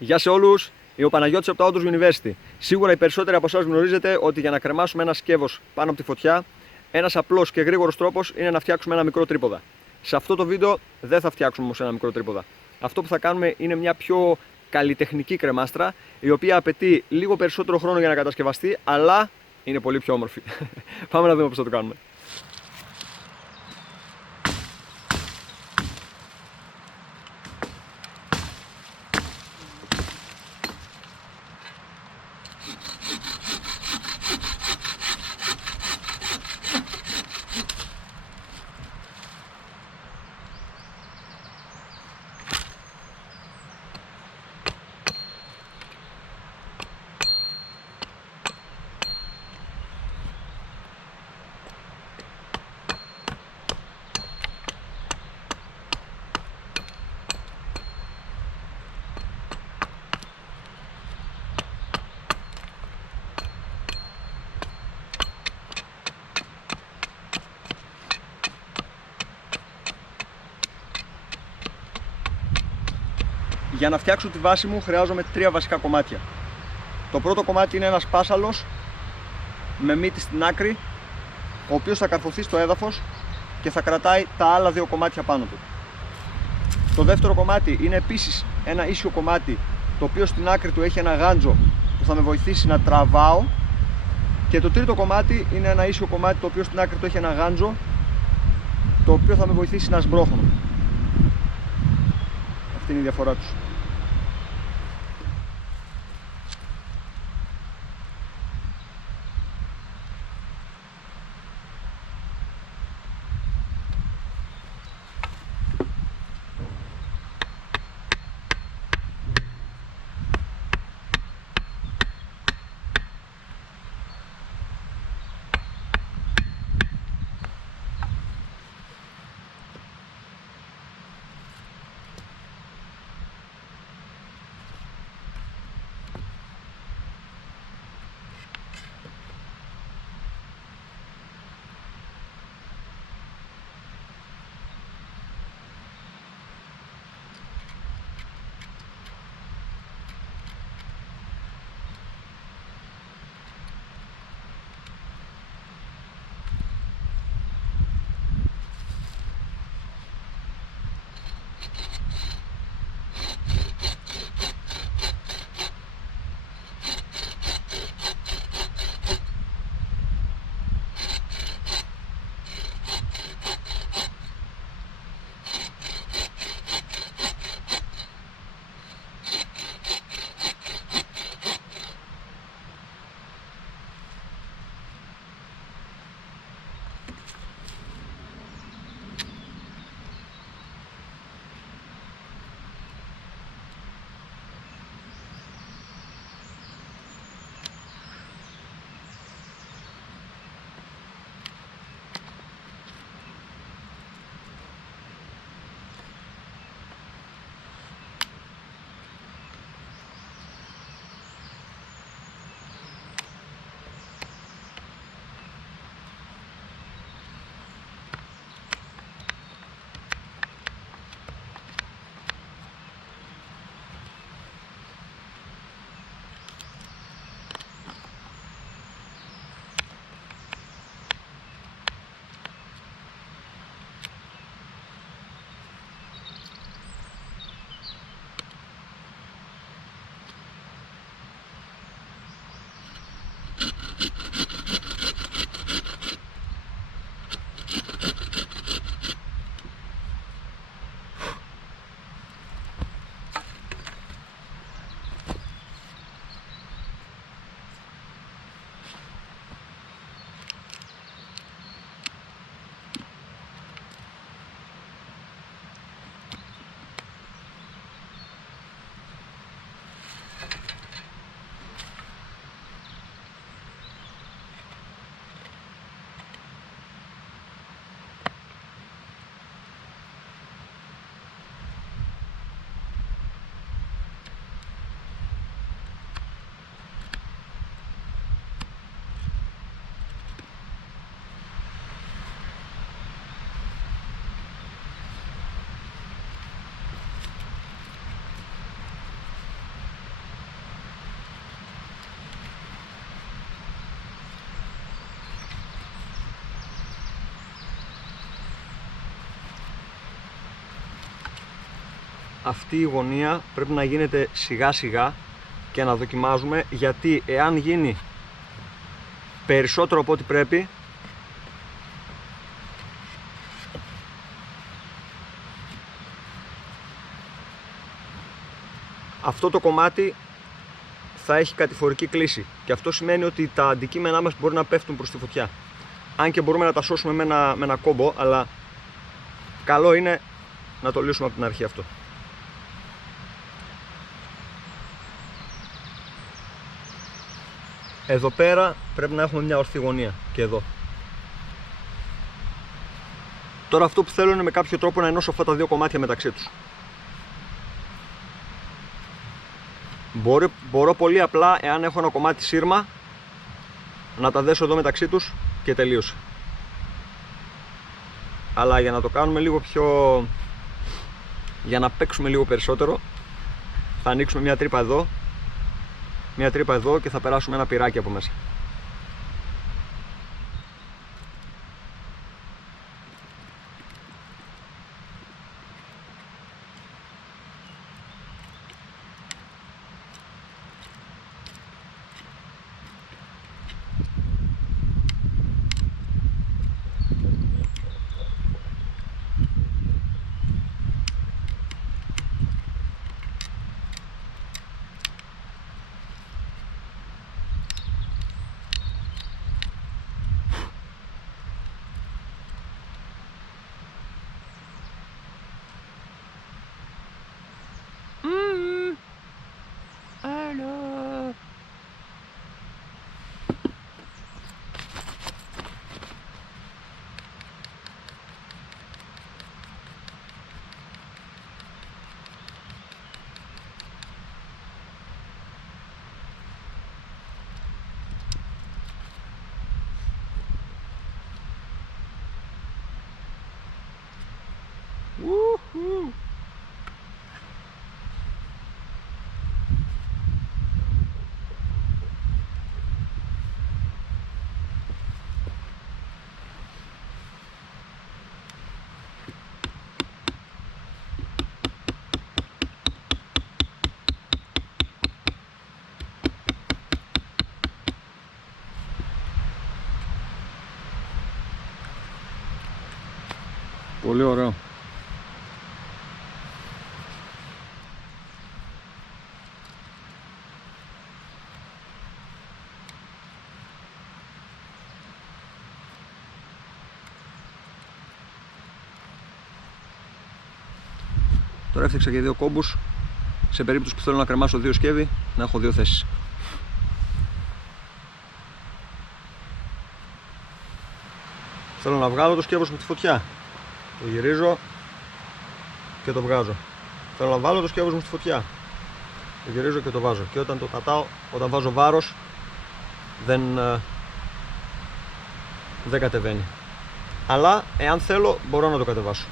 Γεια σε όλους, είμαι ο Παναγιώτης από το Outdoors University. Σίγουρα οι περισσότεροι από εσάς γνωρίζετε ότι για να κρεμάσουμε ένα σκεύος πάνω από τη φωτιά, ένας απλός και γρήγορος τρόπος είναι να φτιάξουμε ένα μικρό τρίποδα. Σε αυτό το βίντεο δεν θα φτιάξουμε όμως ένα μικρό τρίποδα. Αυτό που θα κάνουμε είναι μια πιο καλλιτεχνική κρεμάστρα, η οποία απαιτεί λίγο περισσότερο χρόνο για να κατασκευαστεί, αλλά είναι πολύ πιο όμορφη. Πάμε να δούμε πώς θα το κάνουμε. Για να φτιάξω τη βάση μου χρειάζομαι τρία βασικά κομμάτια. Το πρώτο κομμάτι είναι ένας πάσαλος με μύτη στην άκρη, ο οποίος θα καρφωθεί στο έδαφος και θα κρατάει τα άλλα δύο κομμάτια πάνω του. Το δεύτερο κομμάτι είναι επίσης ένα ίσιο κομμάτι, το οποίο στην άκρη του έχει ένα γάντζο που θα με βοηθήσει να τραβάω. Και το τρίτο κομμάτι είναι ένα ίσιο κομμάτι, το οποίο στην άκρη του έχει ένα γάντζο, το οποίο θα με βοηθήσει να σμπρώχνω. Αυτή είναι η διαφορά τους. αυτή η γωνία πρέπει να γίνεται σιγά σιγά και να δοκιμάζουμε, γιατί εάν γίνει περισσότερο από ό,τι πρέπει, αυτό το κομμάτι θα έχει κατηφορική κλίση και αυτό σημαίνει ότι τα αντικείμενά μας μπορεί να πέφτουν προς τη φωτιά. Αν και μπορούμε να τα σώσουμε με ένα κόμπο, αλλά καλό είναι να το λύσουμε από την αρχή αυτό. Εδώ πέρα πρέπει να έχουμε μια ορθή γωνία και εδώ. Τώρα αυτό που θέλω είναι με κάποιο τρόπο να ενώσω αυτά τα δύο κομμάτια μεταξύ τους. Μπορώ πολύ απλά, εάν έχω ένα κομμάτι σύρμα, να τα δέσω εδώ μεταξύ τους και τελείωσε. Αλλά για να το κάνουμε λίγο πιο... για να παίξουμε λίγο περισσότερο, θα ανοίξουμε μια τρύπα εδώ, μια τρύπα εδώ και θα περάσουμε ένα πυράκι από μέσα. Πολύ ωραίο. Τώρα έφτιαξα και δύο κόμπους, σε περίπτωση που θέλω να κρεμάσω δύο σκεύη, να έχω δύο θέσεις. Θέλω να βγάλω το σκεύος με τη φωτιά. Το γυρίζω και το βγάζω. Θέλω να βάλω το σκεύος μου στη φωτιά. Το γυρίζω και το βάζω. Και όταν το πατάω, όταν βάζω βάρος, δεν κατεβαίνει. Αλλά εάν θέλω, μπορώ να το κατεβάσω.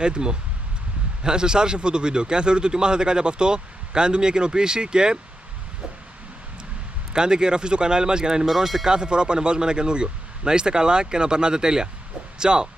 Έτοιμο. Αν σας άρεσε αυτό το βίντεο και αν θεωρείτε ότι μάθατε κάτι από αυτό, κάντε μια κοινοποίηση και κάντε και εγγραφή στο κανάλι μας για να ενημερώνεστε κάθε φορά που ανεβάζουμε ένα καινούριο. Να είστε καλά και να περνάτε τέλεια. Τσάου!